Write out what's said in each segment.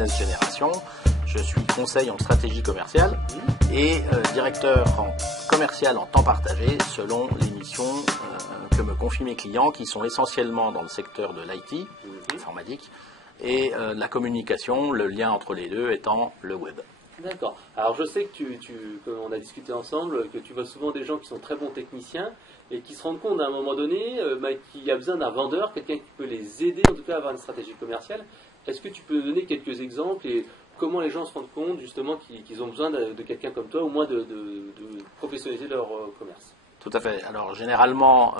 Business Génération. Je suis conseil en stratégie commerciale et directeur commercial en temps partagé selon les missions que me confient mes clients qui sont essentiellement dans le secteur de l'IT, informatique, et la communication, le lien entre les deux étant le web. D'accord. Alors je sais que comme on a discuté ensemble, que tu vois souvent des gens qui sont très bons techniciens et qui se rendent compte à un moment donné qu'il y a besoin d'un vendeur, quelqu'un qui peut les aider en tout cas à avoir une stratégie commerciale. Est-ce que tu peux donner quelques exemples et comment les gens se rendent compte justement qu'ils ont besoin de quelqu'un comme toi, au moins de professionnaliser leur commerce? Tout à fait. Alors généralement,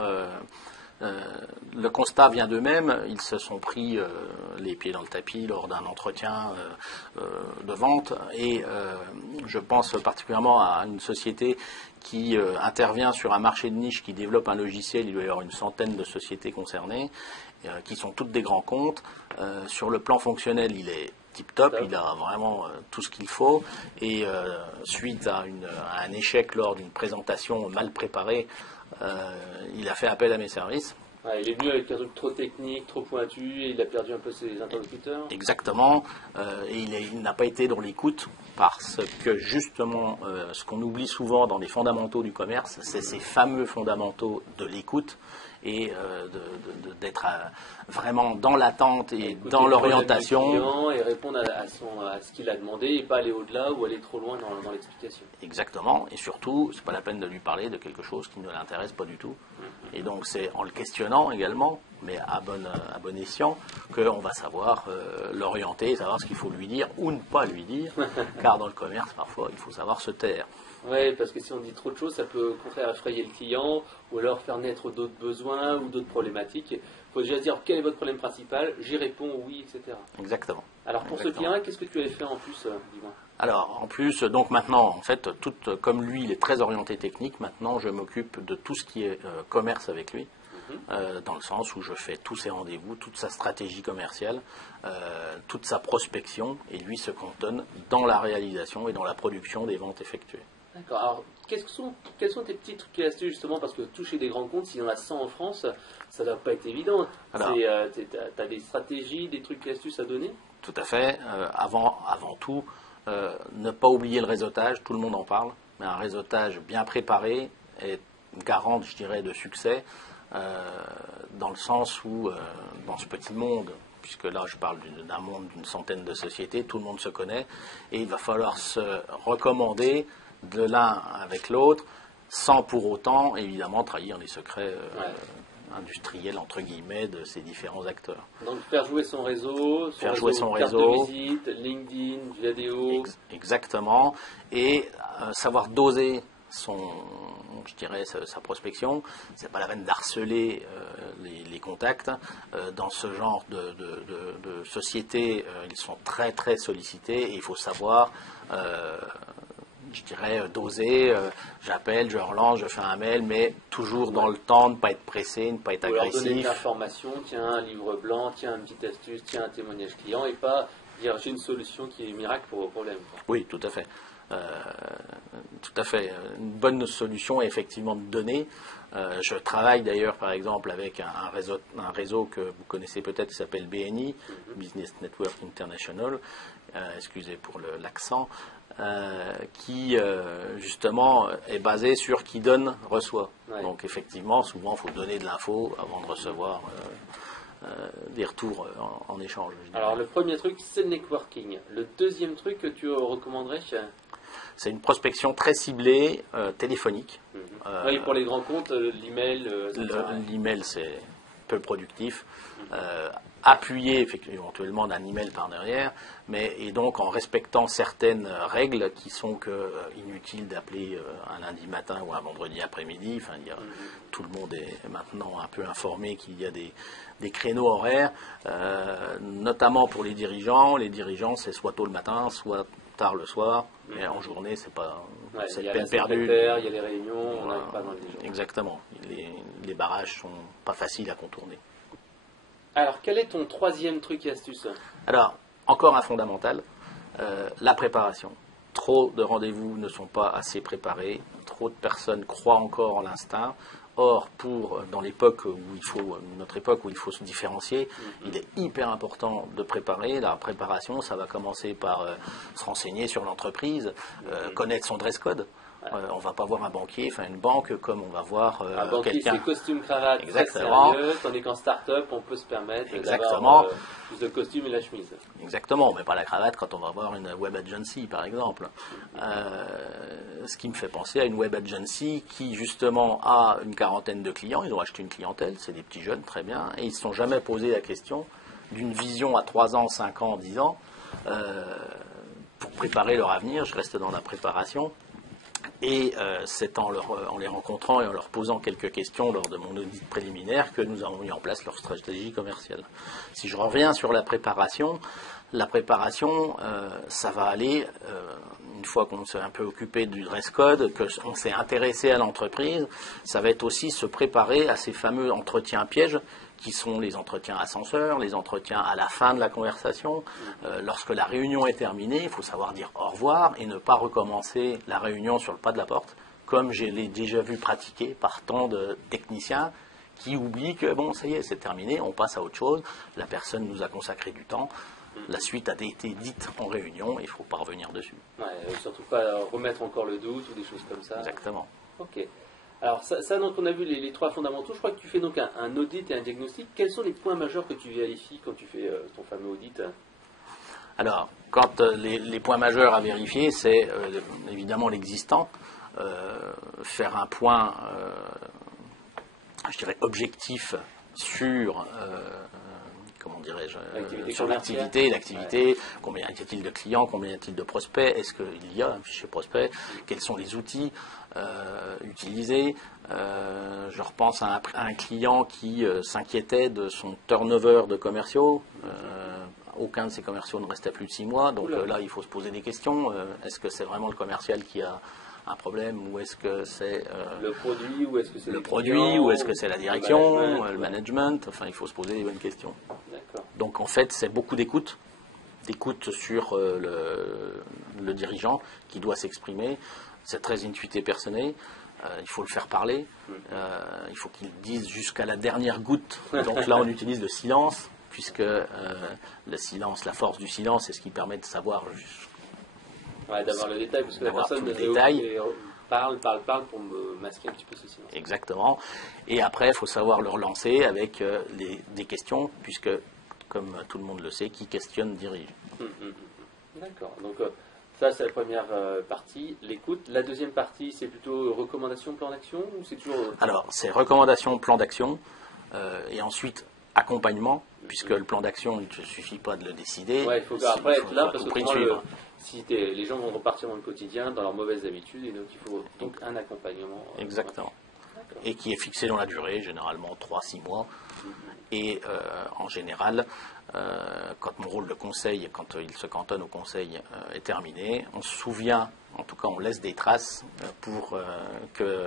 le constat vient d'eux-mêmes. Ils se sont pris les pieds dans le tapis lors d'un entretien de vente. Et je pense particulièrement à une société qui intervient sur un marché de niche, qui développe un logiciel. Il doit y avoir une centaine de sociétés concernées, qui sont toutes des grands comptes. Sur le plan fonctionnel, il est tip-top, il a vraiment tout ce qu'il faut. Et suite à un échec lors d'une présentation mal préparée, il a fait appel à mes services. Ouais, il est venu avec un truc trop technique, trop pointu, et il a perdu un peu ses interlocuteurs. Exactement, et il n'a pas été dans l'écoute parce que justement, ce qu'on oublie souvent dans les fondamentaux du commerce, c'est ces fameux fondamentaux de l'écoute et d'être vraiment dans l'attente et dans l'orientation. Et répondre à ce qu'il a demandé et pas aller au-delà ou aller trop loin dans l'explication. Exactement, et surtout, c'est pas la peine de lui parler de quelque chose qui ne l'intéresse pas du tout. Et donc c'est en le questionnant également, mais à bon escient, qu'on va savoir l'orienter, savoir ce qu'il faut lui dire ou ne pas lui dire, car dans le commerce, parfois, il faut savoir se taire. Oui, parce que si on dit trop de choses, ça peut au contraire effrayer le client ou alors faire naître d'autres besoins ou d'autres problématiques. Il faut déjà dire quel est votre problème principal, j'y réponds oui, etc. Exactement. Alors pour ce client-là, qu'est-ce que tu avais fait en plus, dis-moi? Alors en plus, donc maintenant, en fait, comme lui, il est très orienté technique, maintenant je m'occupe de tout ce qui est commerce avec lui. Dans le sens où je fais tous ses rendez-vous, toute sa stratégie commerciale, toute sa prospection, et lui se cantonne dans la réalisation et dans la production des ventes effectuées. D'accord. Alors, quels sont tes petits trucs et astuces justement, parce que toucher des grands comptes, s'il y en a 100 en France, ça ne doit pas être évident. Tu as des stratégies, des trucs et astuces à donner? Tout à fait. Avant tout, ne pas oublier le réseautage, tout le monde en parle, mais un réseautage bien préparé est garant, je dirais, de succès. Dans le sens où, dans ce petit monde, puisque là je parle d'un monde d'une centaine de sociétés, tout le monde se connaît, et il va falloir se recommander de l'un avec l'autre, sans pour autant, évidemment, trahir les secrets industriels, entre guillemets, de ces différents acteurs. Donc faire jouer son réseau, carte de visite, LinkedIn, vidéo. Exactement, et savoir doser je dirais, sa prospection. C'est pas la peine d'harceler les contacts. Dans ce genre de société, ils sont très très sollicités et il faut savoir, je dirais, doser. J'appelle, je relance, je fais un mail, mais toujours dans le temps, ne pas être pressé, ne pas être agressif. Leur donner une information, tiens un livre blanc, tiens une petite astuce, tiens un témoignage client, et pas dire j'ai une solution qui est miracle pour le problème. Oui, tout à fait. Tout à fait. Une bonne solution est effectivement de donner. Je travaille d'ailleurs par exemple avec un réseau que vous connaissez peut-être qui s'appelle BNI, Business Network International, excusez pour l'accent, qui justement est basé sur qui donne, reçoit. Ouais. Donc effectivement, souvent il faut donner de l'info avant de recevoir des retours en échange. Alors le premier truc, c'est le networking. Le deuxième truc que tu recommanderais? C'est une prospection très ciblée, téléphonique. Oui, pour les grands comptes, l'email... L'email, c'est peu productif. Appuyé éventuellement d'un email par derrière, et donc en respectant certaines règles qui sont inutiles d'appeler un lundi matin ou un vendredi après-midi. Enfin, tout le monde est maintenant un peu informé qu'il y a des créneaux horaires, notamment pour les dirigeants. Les dirigeants, c'est soit tôt le matin, soit tard le soir, mais en journée, c'est pas c'est peine perdue. Il y a les réunions, on n'arrive pas dans les jours. Exactement. Les barrages sont pas faciles à contourner. Alors, quel est ton troisième truc et astuce? Alors, encore un fondamental, la préparation. Trop de rendez-vous ne sont pas assez préparés, trop de personnes croient encore en l'instinct. Or, dans l'époque notre époque où il faut se différencier, il est hyper important de préparer. La préparation, ça va commencer par se renseigner sur l'entreprise, connaître son dress code. On ne va pas voir un banquier, une banque, comme on va voir un banquier, quelqu'un. c'est costume, cravate, Exactement. Très sérieux, tandis qu'en start-up, on peut se permettre Exactement. d'avoir plus de costume et la chemise. Exactement, on ne met pas la cravate quand on va voir une web agency, par exemple. Ce qui me fait penser à une web agency qui, justement, a une quarantaine de clients. Ils ont acheté une clientèle, c'est des petits jeunes, très bien, et ils ne se sont jamais posé la question d'une vision à 3 ans, 5 ans, 10 ans, pour préparer leur avenir. Je reste dans la préparation. Et c'est en les rencontrant et en leur posant quelques questions lors de mon audit préliminaire que nous avons mis en place leur stratégie commerciale. Si je reviens sur la préparation, ça va aller, une fois qu'on s'est un peu occupé du dress code, qu'on s'est intéressé à l'entreprise, ça va être aussi se préparer à ces fameux entretiens pièges qui sont les entretiens ascenseurs, les entretiens à la fin de la conversation. Lorsque la réunion est terminée, il faut savoir dire au revoir et ne pas recommencer la réunion sur le pas de la porte, comme je l'ai déjà vu pratiquer par tant de techniciens qui oublient que bon, ça y est, c'est terminé, on passe à autre chose, la personne nous a consacré du temps, la suite a été dite en réunion, il ne faut pas revenir dessus. Ouais, surtout pas remettre encore le doute ou des choses comme ça. Exactement. Ok. Alors ça donc on a vu les 3 fondamentaux. Je crois que tu fais donc un audit et un diagnostic. Quels sont les points majeurs que tu vérifies quand tu fais ton fameux audit? Alors, quand les points majeurs à vérifier, c'est évidemment l'existant, faire un point, je dirais, objectif sur comment dirais-je, sur l'activité, combien y a-t-il de clients, combien y a-t-il de prospects, est-ce qu'il y a un fichier prospect, quels sont les outils utilisés. Je repense à un client qui s'inquiétait de son turnover de commerciaux. Aucun de ces commerciaux ne restait plus de 6 mois, donc là il faut se poser des questions. Est-ce que c'est vraiment le commercial qui a un problème, ou est-ce que c'est le produit, ou est-ce que c'est le produit, ou est-ce que c'est la direction, le management, enfin il faut se poser les bonnes questions. Donc en fait c'est beaucoup d'écoute sur le dirigeant qui doit s'exprimer, c'est très intuité personnel, il faut le faire parler, il faut qu'il dise jusqu'à la dernière goutte, donc là on utilise le silence, puisque le silence, la force du silence, c'est ce qui permet de savoir d'avoir le détail, parce que la personne parle pour me masquer un petit peu ce silence. Exactement. Et après, il faut savoir le relancer avec des questions, puisque, comme tout le monde le sait, qui questionne dirige. D'accord. Donc, ça, c'est la première partie, l'écoute. La deuxième partie, c'est plutôt recommandation, plan d'action, ou c'est toujours... Alors, c'est recommandation, plan d'action, et ensuite accompagnement, puisque le plan d'action, il ne suffit pas de le décider. Ouais, il faut après être là, parce que si les gens vont repartir dans le quotidien, dans leurs mauvaises habitudes, et donc il faut donc un accompagnement. Exactement. Et qui est fixé dans la durée, généralement 3-6 mois. Et en général, quand mon rôle de conseil, quand il se cantonne au conseil, est terminé, on se souvient, en tout cas on laisse des traces pour que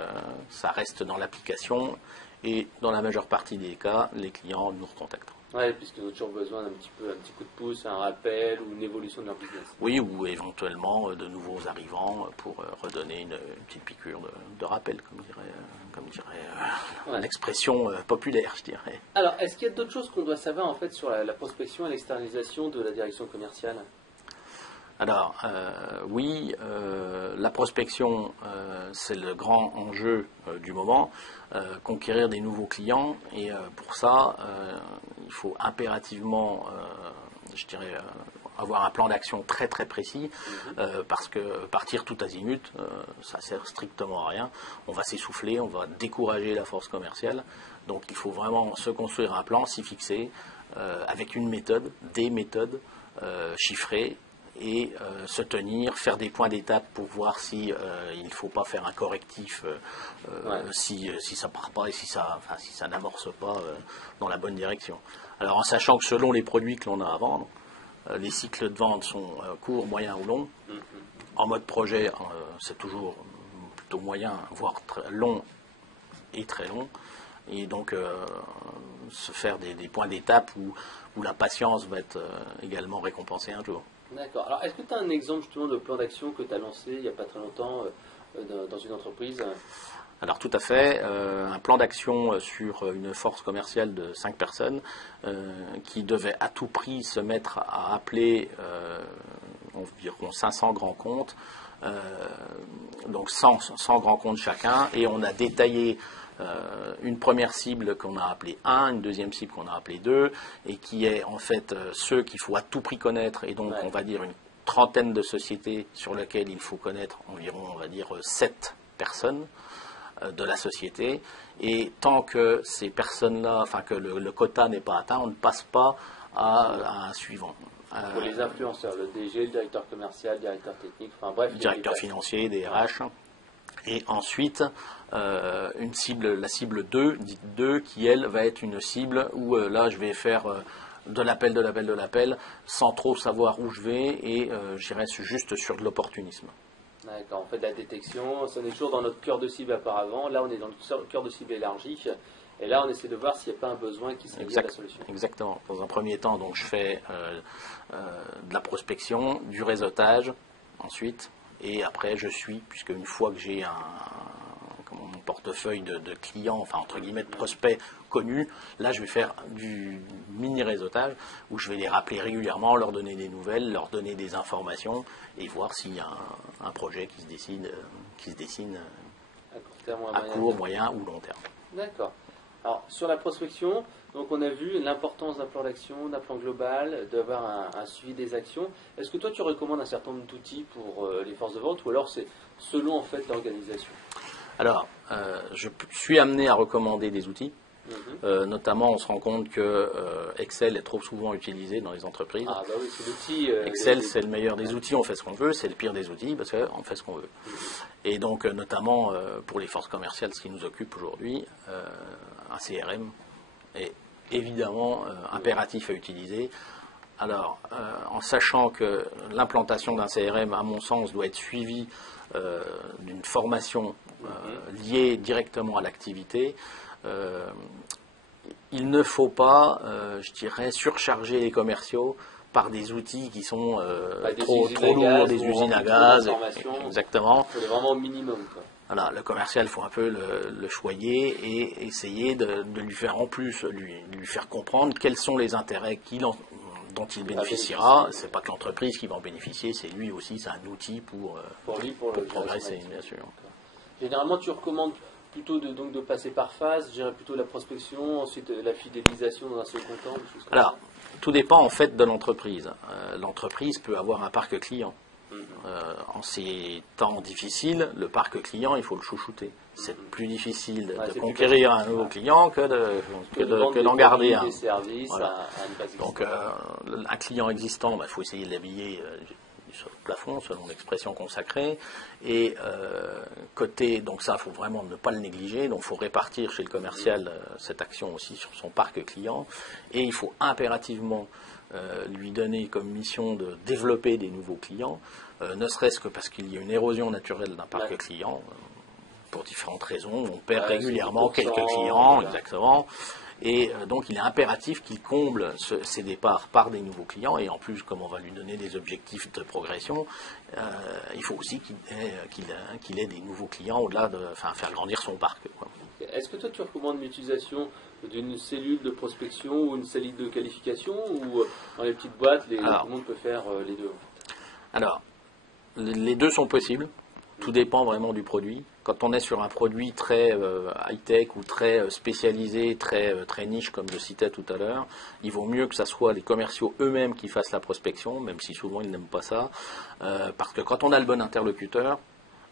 ça reste dans l'application. Et dans la majeure partie des cas, les clients nous recontactent. Oui, puisqu'ils ont toujours besoin d'un petit coup de pouce, un rappel ou une évolution de leur business. Oui, ou éventuellement de nouveaux arrivants pour redonner une petite piqûre de rappel, comme dirait l'expression populaire, je dirais. Alors, est-ce qu'il y a d'autres choses qu'on doit savoir en fait sur la prospection et l'externalisation de la direction commerciale? Alors, oui, la prospection, c'est le grand enjeu du moment, conquérir des nouveaux clients, et pour ça, il faut impérativement, je dirais, avoir un plan d'action très très précis, parce que partir tout azimut, ça sert strictement à rien. On va s'essouffler, on va décourager la force commerciale, donc il faut vraiment se construire un plan, s'y fixer, avec une méthode, des méthodes chiffrées, et se tenir, faire des points d'étape pour voir si il ne faut pas faire un correctif si ça part pas et si ça n'amorce pas dans la bonne direction. Alors en sachant que selon les produits que l'on a à vendre, les cycles de vente sont courts, moyens ou longs. En mode projet, c'est toujours plutôt moyen, voire long et très long. Et donc se faire des points d'étape où la patience va être également récompensée un jour. D'accord. Alors, est-ce que tu as un exemple justement de plan d'action que tu as lancé il n'y a pas très longtemps dans une entreprise? Alors tout à fait, un plan d'action sur une force commerciale de 5 personnes qui devait à tout prix se mettre à appeler environ 500 grands comptes, donc 100 grands comptes chacun, et on a détaillé une première cible qu'on a appelée 1, une deuxième cible qu'on a appelée 2, et qui est en fait ceux qu'il faut à tout prix connaître, et donc on va dire une trentaine de sociétés sur lesquelles il faut connaître environ, on va dire, 7 personnes de la société, et tant que ces personnes-là, enfin que le quota n'est pas atteint, on ne passe pas à un suivant. Pour les influenceurs, le DG, le directeur commercial, le directeur technique, enfin bref. Directeur financier, DRH. Et ensuite, une cible, la cible 2, dite 2, qui elle va être une cible où là je vais faire de l'appel, sans trop savoir où je vais, et j'irai juste sur de l'opportunisme. D'accord, on fait de la détection, ça on est toujours dans notre cœur de cible auparavant, là on est dans le cœur de cible élargi, et là on essaie de voir s'il n'y a pas un besoin qui serait lié à la solution. Exactement. Dans un premier temps, donc, je fais de la prospection, du réseautage, ensuite, et après je suis, puisque une fois que j'ai mon portefeuille de clients, enfin entre guillemets de prospects connus, là je vais faire du mini-réseautage où je vais les rappeler régulièrement, leur donner des nouvelles, leur donner des informations et voir s'il y a un projet qui se dessine à court, moyen ou long terme. D'accord. Alors sur la prospection, donc on a vu l'importance d'un plan d'action, d'un plan global, d'avoir un suivi des actions. Est-ce que toi tu recommandes un certain nombre d'outils pour les forces de vente, ou alors c'est selon en fait l'organisation? Alors, je suis amené à recommander des outils. Notamment, on se rend compte que Excel est trop souvent utilisé dans les entreprises. Ah bah oui, c'est l'outil. Excel, c'est le meilleur des outils, on fait ce qu'on veut. C'est le pire des outils parce qu'on fait ce qu'on veut. Et donc, notamment pour les forces commerciales, ce qui nous occupe aujourd'hui, un CRM est évidemment impératif à utiliser. Alors, en sachant que l'implantation d'un CRM, à mon sens, doit être suivie d'une formation liée directement à l'activité, il ne faut pas, je dirais, surcharger les commerciaux par des outils qui sont trop lourds, des usines à gaz. Exactement. Il faut vraiment au minimum, quoi. Voilà, le commercial, il faut un peu le choyer et essayer de lui faire en plus, lui faire comprendre quels sont les intérêts dont il bénéficiera. C'est pas que l'entreprise qui va en bénéficier, c'est lui aussi, c'est un outil pour progresser, bien sûr. Généralement, tu recommandes plutôt de passer par phase, je dirais plutôt la prospection, ensuite la fidélisation dans un second temps, des choses comme Alors, ça. tout dépend en fait de l'entreprise. L'entreprise peut avoir un parc client. En ces temps difficiles, le parc client, il faut le chouchouter. C'est plus difficile de conquérir un nouveau client que d'en garder un. Des services Voilà. à une base Donc, un client existant, il faut essayer de l'habiller sur le plafond, selon l'expression consacrée. Et côté, donc ça, il faut vraiment ne pas le négliger. Donc, il faut répartir chez le commercial cette action aussi sur son parc client. Et il faut impérativement lui donner comme mission de développer des nouveaux clients, ne serait-ce que parce qu'il y a une érosion naturelle d'un parc client, pour différentes raisons. On perd régulièrement quelques clients, exactement. Et donc, il est impératif qu'il comble ses départs par des nouveaux clients. Et en plus, comme on va lui donner des objectifs de progression, il faut aussi qu'il ait des nouveaux clients au-delà de faire grandir son parc, quoi. Est-ce que toi, tu recommandes l'utilisation d'une cellule de prospection ou une cellule de qualification, ou dans les petites boîtes, tout le monde peut faire les deux? Alors, les deux sont possibles. Tout dépend vraiment du produit. Quand on est sur un produit très high-tech ou très spécialisé, très niche, comme je citais tout à l'heure, il vaut mieux que ce soit les commerciaux eux-mêmes qui fassent la prospection, même si souvent ils n'aiment pas ça, parce que quand on a le bon interlocuteur,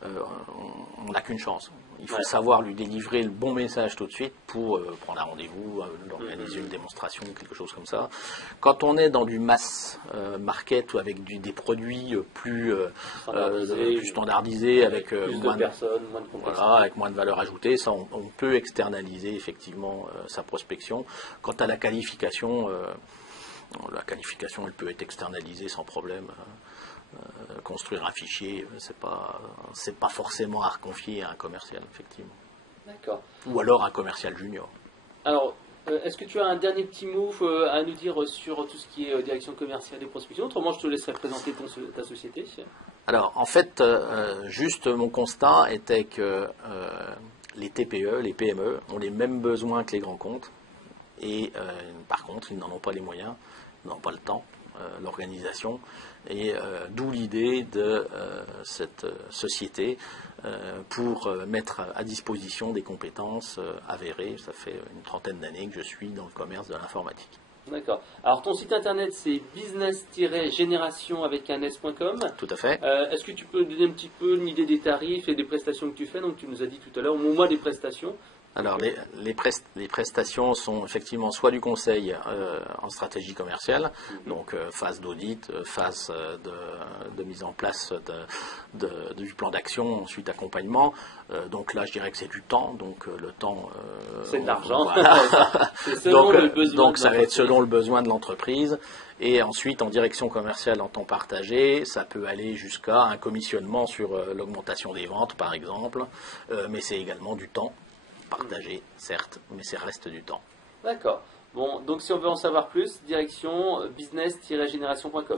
on n'a qu'une chance. Il faut savoir lui délivrer le bon message tout de suite pour prendre un rendez-vous, organiser une démonstration, quelque chose comme ça. Quand on est dans du mass market ou avec des produits plus standardisés, avec moins de personnes, moins de complexité, avec moins de valeur ajoutée, ça on peut externaliser effectivement sa prospection. Quant à la qualification, elle peut être externalisée sans problème. Construire un fichier, c'est pas forcément à reconfier à un commercial, effectivement. D'accord. Ou alors un commercial junior. Alors, est-ce que tu as un dernier petit mot à nous dire sur tout ce qui est direction commerciale et prospection? Autrement, je te laisserai présenter ta société. Alors, en fait, juste mon constat était que les TPE, les PME ont les mêmes besoins que les grands comptes et par contre, ils n'en ont pas les moyens, ils n'ont pas le temps, l'organisation et d'où l'idée de cette société pour mettre à disposition des compétences avérées. Ça fait une trentaine d'années que je suis dans le commerce de l'informatique. D'accord. Alors ton site internet c'est business-génération avec un s.com. Tout à fait. Est-ce que tu peux donner un petit peu une idée des tarifs et des prestations que tu fais? Donc tu nous as dit tout à l'heure, au moins des prestations. Alors les prestations sont effectivement soit du conseil en stratégie commerciale, donc phase d'audit, phase de mise en place du plan d'action, ensuite accompagnement. Donc là je dirais que c'est du temps, donc le temps... c'est de l'argent, voilà. C'est selon le besoin donc ça va être selon le besoin de l'entreprise. Et ensuite en direction commerciale en temps partagé, ça peut aller jusqu'à un commissionnement sur l'augmentation des ventes par exemple, mais c'est également du temps. Partagé, certes, mais ça reste du temps. D'accord. Bon, donc si on veut en savoir plus, direction business-génération.com.